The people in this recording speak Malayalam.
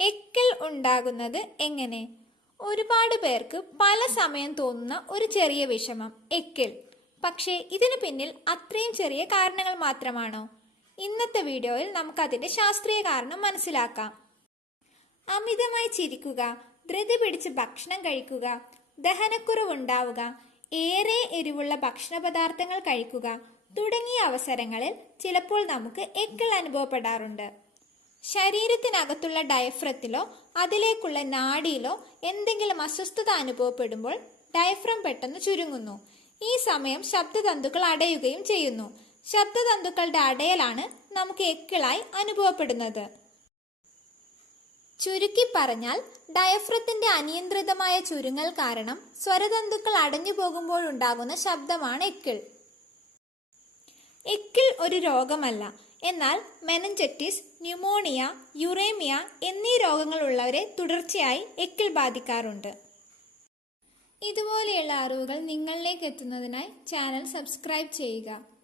എക്കിൾ ഉണ്ടാകുന്നത് എങ്ങനെ? ഒരുപാട് പേർക്ക് പല സമയം തോന്നുന്ന ഒരു ചെറിയ വിഷമം എക്കിൾ. പക്ഷേ ഇതിനു പിന്നിൽ അത്രയും ചെറിയ കാരണങ്ങൾ മാത്രമാണോ? ഇന്നത്തെ വീഡിയോയിൽ നമുക്ക് അതിന്റെ ശാസ്ത്രീയ കാരണം മനസ്സിലാക്കാം. അമിതമായി ചിരിക്കുക, ധൃതി പിടിച്ച് ഭക്ഷണം കഴിക്കുക, ദഹനക്കുറവുണ്ടാവുക, ഏറെ എരിവുള്ള ഭക്ഷണ പദാർത്ഥങ്ങൾ കഴിക്കുക തുടങ്ങിയ അവസരങ്ങളിൽ ചിലപ്പോൾ നമുക്ക് എക്കിൾ അനുഭവപ്പെടാറുണ്ട്. ശരീരത്തിനകത്തുള്ള ഡയഫ്രത്തിലോ അതിലേക്കുള്ള നാഡിയിലോ എന്തെങ്കിലും അസ്വസ്ഥത അനുഭവപ്പെടുമ്പോൾ ഡയഫ്രം പെട്ടെന്ന് ചുരുങ്ങുന്നു. ഈ സമയം ശബ്ദതന്തുക്കൾ അടയുകയും ചെയ്യുന്നു. ശബ്ദതന്തുക്കളുടെ അടയലാണ് നമുക്ക് എക്കിളായി അനുഭവപ്പെടുന്നത്. ചുരുക്കി പറഞ്ഞാൽ ഡയഫ്രത്തിന്റെ അനിയന്ത്രിതമായ ചുരുങ്ങൽ കാരണം സ്വരതന്തുക്കൾ അടഞ്ഞു പോകുമ്പോഴുണ്ടാകുന്ന ശബ്ദമാണ് എക്കിൾ. എക്കിൾ ഒരു രോഗമല്ല. എന്നാൽ മെനിഞ്ചറ്റിസ്, ന്യൂമോണിയ, യുറേമിയ എന്നീ രോഗങ്ങളുള്ളവരെ തുടർച്ചയായി എക്കിൾ ബാധിക്കാറുണ്ട്. ഇതുപോലെയുള്ള അറിവുകൾ നിങ്ങളിലേക്ക് എത്തുന്നതിനായി ചാനൽ സബ്സ്ക്രൈബ് ചെയ്യുക.